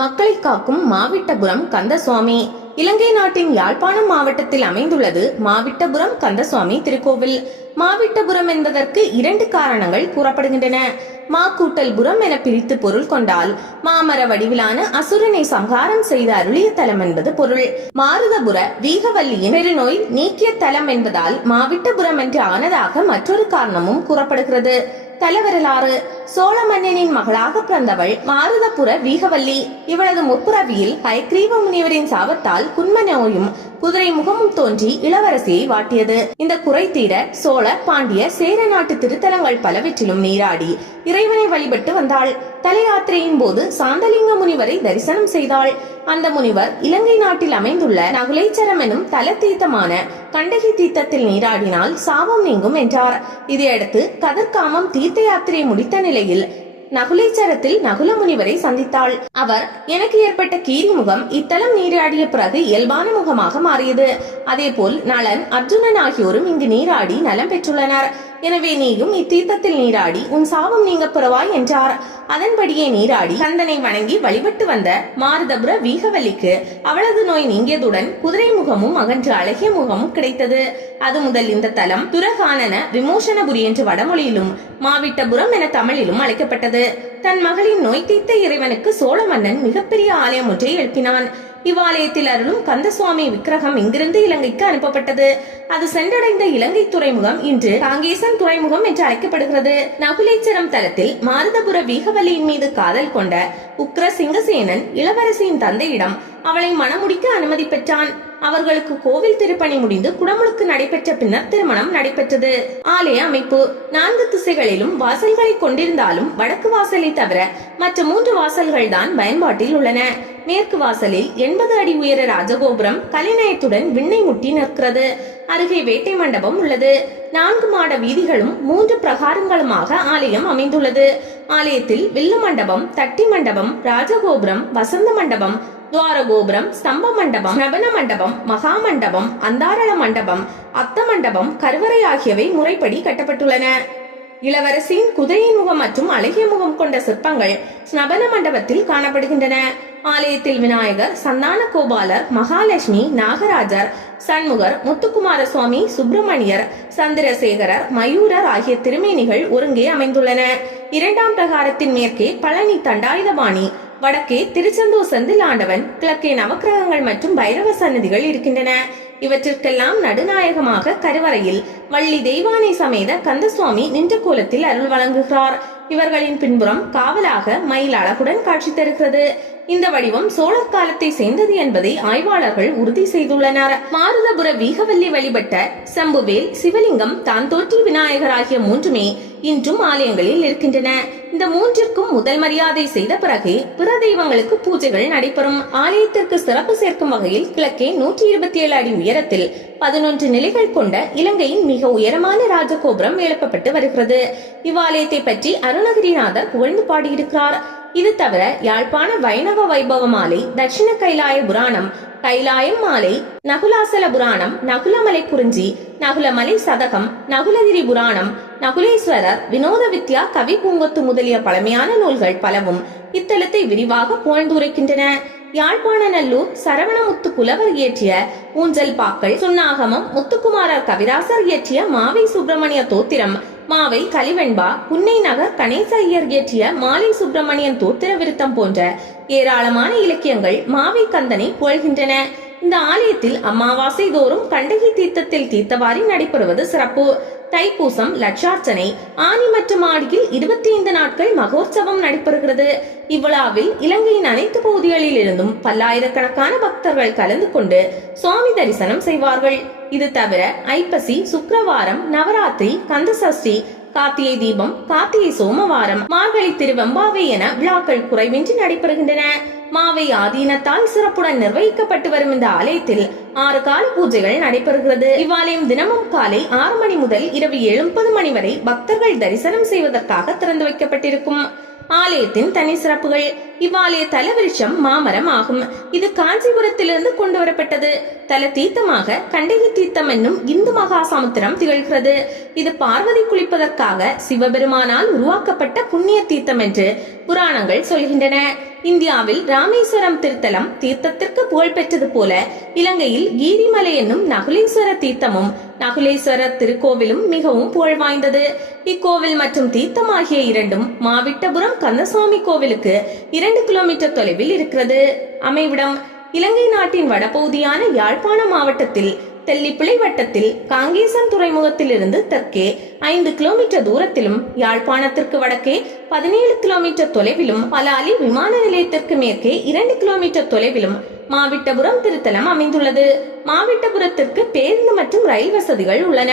மக்களை காக்கும் மாவிட்டபுரம் கந்தசுவாமி. இலங்கை நாட்டின் யாழ்ப்பாணம் மாவட்டத்தில் அமைந்துள்ளது மாவிட்டபுரம் கந்தசுவாமி திருக்கோவில். மாவிட்டபுரம் என்பதற்கு இரண்டு காரணங்கள் கூறப்படுகின்றன. மா கூட்டல் புறம் என பிரித்து பொருள் கொண்டால் மாமர வடிவிலான அசுரனை சங்காரம் செய்த அருளிய தலம் என்பது பொருள். மாருதபுர வீகவல்லியின் பெருநோய் நீக்கிய தலம் என்பதால் மாவிட்டபுரம் என்று ஆனதாக மற்றொரு காரணமும் கூறப்படுகிறது. தலைவரலாறு சோழ மன்னனின் மகளாக பிறந்தவள் மாருதபுர வீகவல்லி. இவளது முப்புரவியில் ஹைக்ரீவ முனிவரின் சாபத்தால் குன்ம நோயும் குதிரை முகமும் தோன்றி இளவரசியை வாட்டியது. இந்த குறை தீர சோழ பாண்டிய சேர நாட்டு திருத்தலங்கள் பலவற்றிலும் நீராடி இறைவனை வழிபட்டு வந்தாள். தலையாத்திரையின் போது சாந்தலிங்க முனிவரை தரிசனம் செய்தாள். அந்த முனிவர் இலங்கை நாட்டில் அமைந்துள்ள நகுலைச்சரம் எனும் தல தீர்த்தமான கண்டகி தீர்த்தத்தில் நீராடினால் சாபம் நீங்கும் என்றார். இதையடுத்து கதர்காமம் தீர்த்த யாத்திரை முடித்த நிலையில் நகுலேச்சரத்தில் நகுல முனிவரை சந்தித்தாள். அவர் எனக்கு ஏற்பட்ட கீரி முகம் இத்தலம் நீராடிய பிறகு இயல்பான முகமாக மாறியது. அதேபோல் நளன் அர்ஜுனன் ஆகியோரும் இங்கு நீராடி நலம் பெற்றுள்ளனர். எனவே நீயும் இத்தீர்த்தத்தில் நீராடி உன் சாபம் நீங்க பெறுவாய் என்றார். அதன்படியே நீராடி கந்தனை வணங்கி வழிபட்டு வந்த மாருதபுர வீகவல்லிக்கு அவளது நோய் நீங்கியதுடன் குதிரை முகமும் அகன்று அழகிய முகமும் கிடைத்தது. அது முதல் இந்த தலம் துரகானன விமோசனபுரி என்று வடமொழியிலும் மாவிட்டபுரம் என தமிழிலும் அழைக்கப்பட்டது. தன் மகளின் நோய் தீர்த்த இறைவனுக்கு சோழ மன்னன் மிகப்பெரிய ஆலயம் ஒன்றை எழுப்பினான். இவ்வாலயத்தில் அருளும் கந்தசுவாமி விக்கிரகம் இங்கிருந்து இலங்கைக்கு அனுப்பப்பட்டது. அது சென்றடைந்த இலங்கை துறைமுகம் இன்று காங்கேசன் துறைமுகம் என்று அழைக்கப்படுகிறது. நகுலேச்சரம் தலத்தில் மாரதபுர வீகவலியின் மீது காதல் கொண்ட உக்ர சிங்கசேனன் இளவரசியின் தந்தையிடம் அவளை மணமுடிக்க அனுமதி பெற்றான். அவர்களுக்கு கோவில் திருப்பணி முடிந்து குடமுழுக்கு நடைபெற்ற பின்னர் திருமணம் நடைபெற்றது. ஆலய அமைப்பு நான்கு திசைகளிலும் வாசல்களை கொண்டிருந்தாலும் வடக்கு வாசலை தவிர மற்ற மூன்று வாசல்கள் தான் பயன்பாட்டில் உள்ளன. மேற்கு வாசலில் எண்பது அடி உயர ராஜகோபுரம் கலைநயத்துடன் விண்ணை முட்டி நிற்கிறது. அருகே வேட்டை மண்டபம் உள்ளது. நான்கு மாட வீதிகளும் மூன்று பிரகாரங்களுமாக ஆலயம் அமைந்துள்ளது. ஆலயத்தில் வில்லு மண்டபம் தட்டி மண்டபம் ராஜகோபுரம் வசந்த மண்டபம் துவார கோபுரம் ஸ்தம்ப மண்டபம் பிரபண மண்டபம் மகா மண்டபம் அந்தாரள மண்டபம் அத்த மண்டபம் கருவறை ஆகியவை முறைப்படி கட்டப்பட்டுள்ளன. இளவரசியின் குதிரை முகம் மற்றும் அழகிய முகம் கொண்ட சிற்பங்கள் ஸ்நபன மண்டபத்தில் காணப்படுகின்றன. ஆலயத்தில் விநாயகர் சந்தான கோபாலர் மகாலட்சுமி நாகராஜர் சண்முகர் முத்துக்குமார சுவாமி சுப்பிரமணியர் சந்திரசேகரர் மயூரர் ஆகிய திருமேனிகள் ஒருங்கே அமைந்துள்ளன. இரண்டாம் பிரகாரத்தின் மேற்கே பழனி தண்டாயுதபாணி வடக்கே திருச்செந்தூர் செந்தில் ஆண்டவன் கிழக்கே நவக்கிரகங்கள் மற்றும் பைரவ சன்னதிகள் இருக்கின்றன. இவற்றிற்கெல்லாம் நடுநாயகமாக கருவறையில் வள்ளி தெய்வானை சமேத கந்தசுவாமி நின்ற கோலத்தில் அருள் வழங்குகிறார். இவர்களின் பின்புறம் காவலாக மயில் அழகுடன் காட்சி தருகிறது. இந்த வடிவம் சோழர் காலத்தை சேர்ந்தது என்பதை ஆய்வாளர்கள் உறுதி செய்துள்ளனர். மாருதபுர வீகவல்லி வழிபட்ட சம்புவேல் சிவலிங்கம் தான் தோற்றி விநாயகர் ஆகிய மூன்றுமே இன்றும் ஆலயங்களில் இருக்கின்றன. இந்த மூன்றிற்கும் முதல் மரியாதை செய்த பிறகு பிற தெய்வங்களுக்கு பூஜைகள் நடைபெறும். ஆலயத்திற்கு சிறப்பு சேர்க்கும் வகையில் கிழக்கே நூற்றி இருபத்தி ஏழு அடி உயரத்தில் பதினொன்று நிலைகள் கொண்ட இலங்கையின் மிக உயரமான ராஜகோபுரம் எழுப்பப்பட்டு வருகிறது. இவ்வாலயத்தை பற்றி அருணகிரிநாதர் புகழ்ந்து பாடியிருக்கிறார். இது தவிர யாழ்ப்பாண வைணவ வைபவ மாலை தட்சிண கைலாய புராணம் கைலாயம் மாலை நகுலாசல புராணம் நகுலமலை குறிஞ்சி நகுலமலை சதகம் நகுலகிரி புராணம் நகுலேஸ்வரர் வினோத வித்யா கவி பூங்கொத்து முதலிய பழமையான நூல்கள் பலவும் இத்தலத்தை விரிவாக புகழ்ந்துரைக்கின்றன. யாழ்ப்பாண நல்லூர் சரவணமுத்து புலவர் இயற்றிய ஊஞ்சல் பாக்கள் சுண்ணாகமம் முத்துக்குமாரர் கவிதாசர் இயற்றிய மாவை சுப்பிரமணிய தோத்திரம் மாவை கலிவெண்பா புன்னை நகர் கணேச ஐயர் இயற்றிய மாலை சுப்பிரமணியன் தோத்திர விருத்தம் போன்ற ஏராளமான இலக்கியங்கள் மாவை கந்தனை புகழ்கின்றன. இந்த ஆலயத்தில் அமாவாசை தோறும் கண்டகி தீர்த்தத்தில் தீர்த்தவாரி நடைபெறுவது சிறப்பு. தைப்பூசம் லட்சார்ச்சனை ஆனி மற்றும் ஆடியில் இருபத்தி ஐந்து நாட்கள் மகோற்சவம் நடைபெறுகிறது. இவ்விழாவில் இலங்கையின் அனைத்து பகுதிகளில் இருந்தும் பல்லாயிரக்கணக்கான பக்தர்கள் கலந்து கொண்டு சுவாமி தரிசனம் செய்வார்கள். இது தவிர ஐப்பசி சுக்கரவாரம் நவராத்திரி கந்தசஷ்டி கார்த்திகை தீபம் கார்த்திகை சோமவாரம் மார்கழி திருவெம்பாவை என விழாக்கள் குறைவின்றி நடைபெறுகின்றன. மாவை ஆதீனத்தால் சிறப்புடன் நிர்வகிக்கப்பட்டு வரும் இந்த ஆலயத்தில் ஆறு கால பூஜைகள் நடைபெறுகிறது. இவ்வாலயம் தினமும் காலை ஆறு மணி முதல் இரவு ஏழு முப்பது மணி வரை பக்தர்கள் தரிசனம் செய்வதற்காக திறந்து வைக்கப்பட்டிருக்கும். ஆலயத்தின் தனி சிறப்புகள் இவ்வாலய தலவிருஷம் மாமரம் ஆகும் இது காஞ்சிபுரத்திலிருந்து கொண்டு வரப்பட்டது தல தீர்த்தமாக கண்டகி தீர்த்தம் என்னும் இந்து மகா சமுத்திரம் திகழ்கிறது. இது பார்வதி குளிப்பதற்காக சிவபெருமானால் உருவாக்கப்பட்ட புண்ணிய தீர்த்தம் என்று புராணங்கள் சொல்கின்றன. இந்தியாவில் ராமேஸ்வரம் திருத்தலம் தீர்த்தத்திற்கு புகழ்பெற்றது போல இலங்கையில் கீரிமலை என்னும் நகுலேஸ்வர தீர்த்தமும் நகுலேஸ்வர திருக்கோவிலும் மிகவும் புகழ் வாய்ந்தது. இக்கோவில் மற்றும் தீர்த்தம் ஆகிய இரண்டும் மாவிட்டபுரம் கந்தசுவாமி கோவிலுக்கு இரண்டு இரண்டு கிலோமீட்டர் தொலைவில் இருக்கிறது. அமைவிடம் இலங்கை நாட்டின் வடபகுதியான யாழ்ப்பாண மாவட்டத்தில் தெல்லிப்பிளை வட்டத்தில் காங்கேசன் துறைமுகத்திலிருந்து தெற்கே ஐந்து கிலோமீட்டர் தூரத்திலும் யாழ்ப்பாணத்திற்கு வடக்கே பதினேழு கிலோமீட்டர் தொலைவிலும் பலாலி விமான நிலையத்திற்கு மேற்கே இரண்டு கிலோமீட்டர் தொலைவிலும் மாவிட்டபுரம் திருத்தலம் அமைந்துள்ளது. மாவிட்டபுரத்திற்கு பேருந்து மற்றும் ரயில் வசதிகள் உள்ளன.